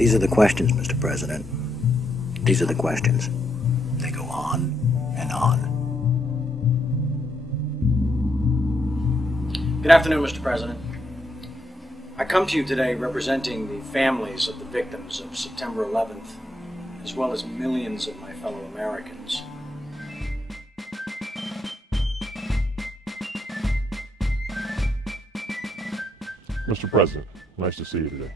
These are the questions, Mr. President. These are the questions. They go on and on. Good afternoon, Mr. President. I come to you today representing the families of the victims of September 11th, as well as millions of my fellow Americans. Mr. President, nice to see you today.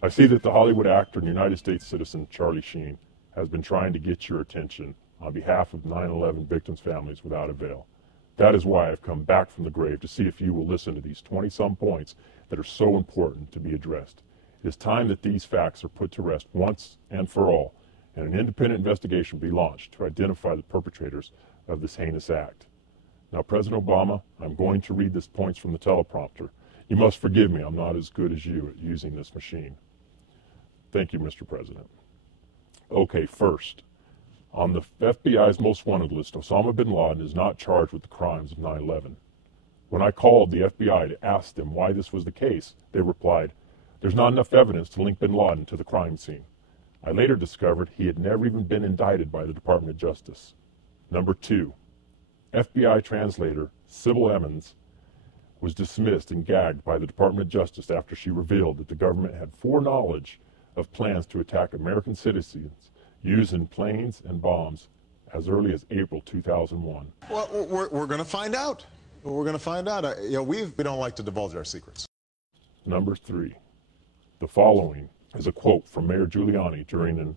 I see that the Hollywood actor and United States citizen Charlie Sheen has been trying to get your attention on behalf of 9/11 victims' families without avail. That is why I've come back from the grave to see if you will listen to these 20-some points that are so important to be addressed. It is time that these facts are put to rest once and for all, and an independent investigation be launched to identify the perpetrators of this heinous act. Now, President Obama, I'm going to read these points from the teleprompter. You must forgive me, I'm not as good as you at using this machine. Thank you, Mr. President. Okay, first, on the FBI's most wanted list, Osama bin Laden is not charged with the crimes of 9/11. When I called the FBI to ask them why this was the case, they replied, "There's not enough evidence to link bin Laden to the crime scene." I later discovered he had never even been indicted by the Department of Justice. Number two, FBI translator Sybil Emmons was dismissed and gagged by the Department of Justice after she revealed that the government had foreknowledge of plans to attack American citizens using planes and bombs as early as April 2001. Well, we're going to find out. We're going to find out. We don't like to divulge our secrets. Number three, the following is a quote from Mayor Giuliani during an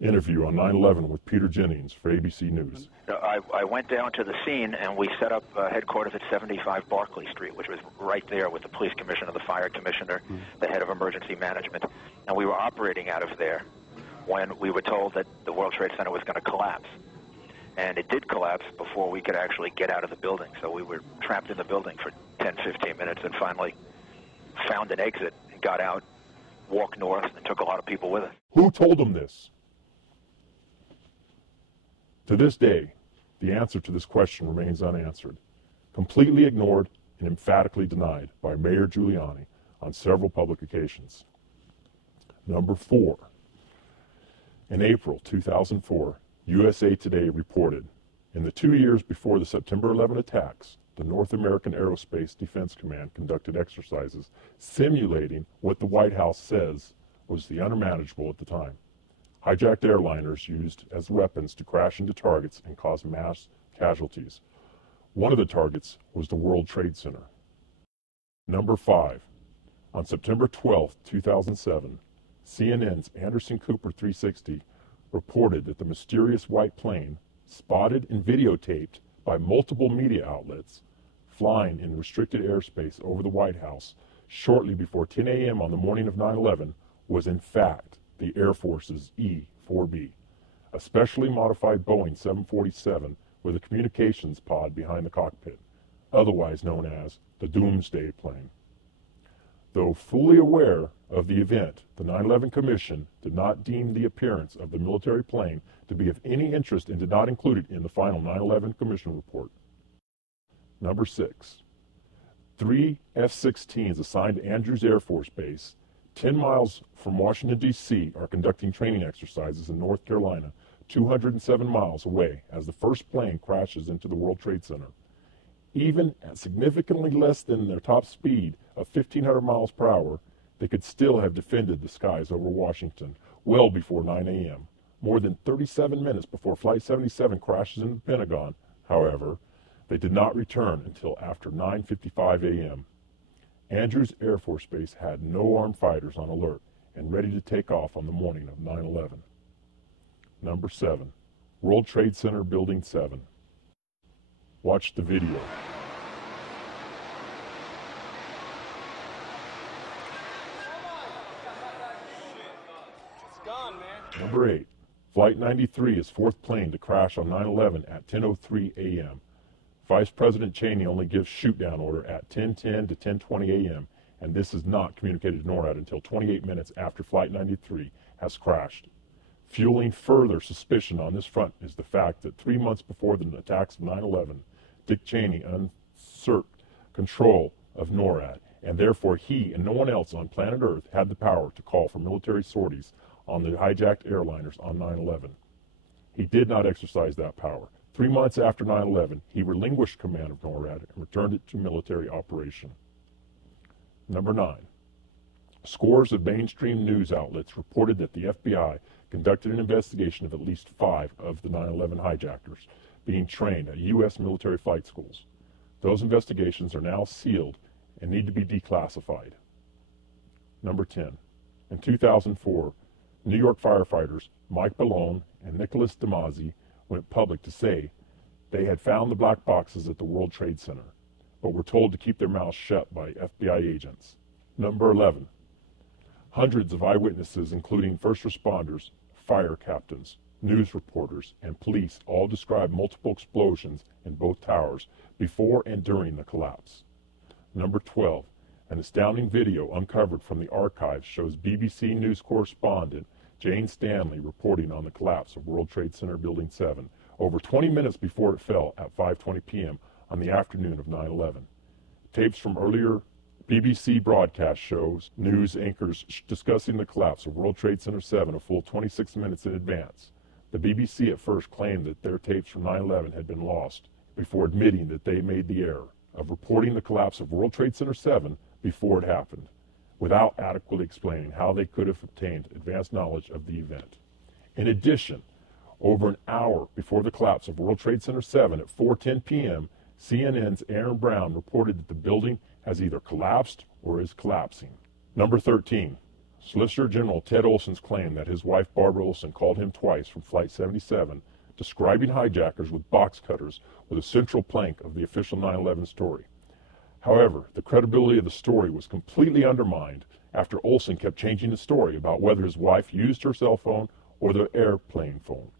interview on 9/11 with Peter Jennings for ABC News. I went down to the scene and we set up headquarters at 75 Barclay Street, which was right there with the police commissioner, the fire commissioner, the head of emergency management. And we were operating out of there when we were told that the World Trade Center was going to collapse. And it did collapse before we could actually get out of the building. So we were trapped in the building for 10, 15 minutes and finally found an exit and got out, walked north, and took a lot of people with us. Who told them this? To this day, the answer to this question remains unanswered, completely ignored and emphatically denied by Mayor Giuliani on several public occasions. Number four, in April 2004, USA Today reported, in the 2 years before the September 11 attacks, the North American Aerospace Defense Command conducted exercises simulating what the White House says was the unmanageable at the time. Hijacked airliners used as weapons to crash into targets and cause mass casualties. One of the targets was the World Trade Center. Number five, on September 12, 2007, CNN's Anderson Cooper 360 reported that the mysterious white plane, spotted and videotaped by multiple media outlets, flying in restricted airspace over the White House shortly before 10 a.m. on the morning of 9/11, was in fact the Air Force's E-4B, a specially modified Boeing 747 with a communications pod behind the cockpit, otherwise known as the Doomsday Plane. Though fully aware of the event, the 9/11 Commission did not deem the appearance of the military plane to be of any interest and did not include it in the final 9/11 Commission report. Number six, 3 F-16s assigned to Andrews Air Force Base 10 miles from Washington, D.C. are conducting training exercises in North Carolina, 207 miles away, as the first plane crashes into the World Trade Center. Even at significantly less than their top speed of 1,500 miles per hour, they could still have defended the skies over Washington well before 9 a.m. More than 37 minutes before Flight 77 crashes into the Pentagon, however, they did not return until after 9:55 a.m. Andrews Air Force Base had no armed fighters on alert and ready to take off on the morning of 9/11. Number seven, World Trade Center Building 7. Watch the video. It's gone, man. Number 8, Flight 93 is fourth plane to crash on 9/11 at 10:03 a.m. Vice President Cheney only gives shoot-down order at 10:10 to 10:20 a.m., and this is not communicated to NORAD until 28 minutes after Flight 93 has crashed. Fueling further suspicion on this front is the fact that 3 months before the attacks of 9/11, Dick Cheney usurped control of NORAD and therefore he and no one else on planet Earth had the power to call for military sorties on the hijacked airliners on 9/11. He did not exercise that power. 3 months after 9/11, he relinquished command of NORAD and returned it to military operation. Number 9. Scores of mainstream news outlets reported that the FBI conducted an investigation of at least 5 of the 9/11 hijackers being trained at U.S. military flight schools. Those investigations are now sealed and need to be declassified. Number 10. In 2004, New York firefighters Mike Ballone and Nicholas DeMazzi went public to say they had found the black boxes at the World Trade Center, but were told to keep their mouths shut by FBI agents. Number 11. Hundreds of eyewitnesses, including first responders, fire captains, news reporters, and police, all described multiple explosions in both towers before and during the collapse. Number 12. An astounding video uncovered from the archives shows BBC News correspondent Jane Stanley reporting on the collapse of World Trade Center Building 7 over 20 minutes before it fell at 5:20 p.m. on the afternoon of 9/11. Tapes from earlier BBC broadcast shows news anchors discussing the collapse of World Trade Center 7 a full 26 minutes in advance. The BBC at first claimed that their tapes from 9/11 had been lost before admitting that they made the error of reporting the collapse of World Trade Center 7 before it happened, without adequately explaining how they could have obtained advanced knowledge of the event. In addition, over an hour before the collapse of World Trade Center 7 at 4:10 p.m., CNN's Aaron Brown reported that the building has either collapsed or is collapsing. Number 13. Solicitor General Ted Olson's claim that his wife Barbara Olson called him twice from Flight 77, describing hijackers with box cutters, was a central plank of the official 9/11 story. However, the credibility of the story was completely undermined after Olson kept changing the story about whether his wife used her cell phone or the airplane phone.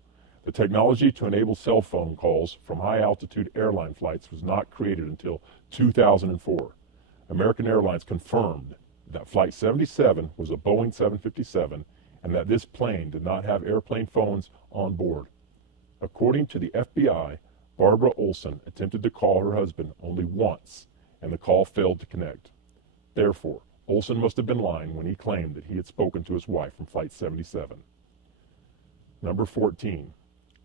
The technology to enable cell phone calls from high-altitude airline flights was not created until 2004. American Airlines confirmed that Flight 77 was a Boeing 757 and that this plane did not have airplane phones on board. According to the FBI, Barbara Olson attempted to call her husband only once, and the call failed to connect. Therefore, Olson must have been lying when he claimed that he had spoken to his wife from Flight 77. Number 14.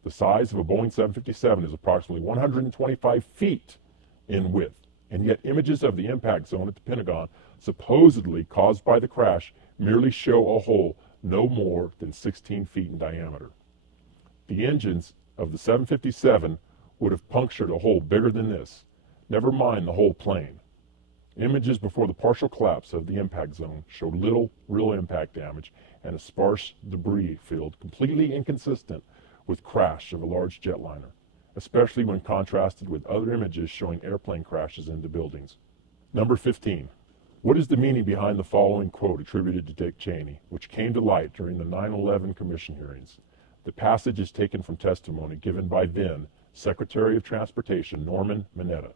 The size of a Boeing 757 is approximately 125 feet in width, and yet images of the impact zone at the Pentagon, supposedly caused by the crash, merely show a hole no more than 16 feet in diameter. The engines of the 757 would have punctured a hole bigger than this, never mind the whole plane. Images before the partial collapse of the impact zone showed little real impact damage and a sparse debris field completely inconsistent with crash of a large jetliner, especially when contrasted with other images showing airplane crashes into buildings. Number 15. What is the meaning behind the following quote attributed to Dick Cheney, which came to light during the 9/11 Commission hearings? The passage is taken from testimony given by then Secretary of Transportation Norman Mineta.